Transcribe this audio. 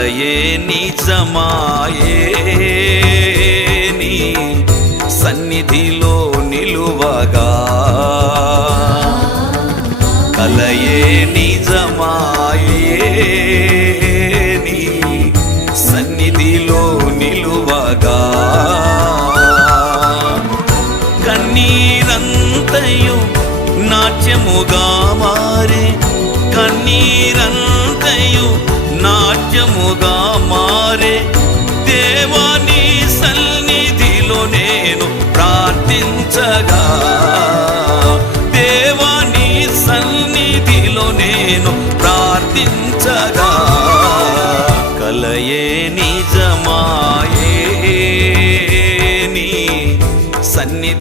కలయే నిజమాయే నీ సన్నిధిలో నిలువగా, కలయే నిజమాయే నీ సన్నిధిలో నిలువగా, కన్నీరంతయు నాట్యముగా మారే, కన్నీరంతయు నాట్యముగా మారే, దేవా నీ సన్నిధిలో నేను ప్రార్థించగా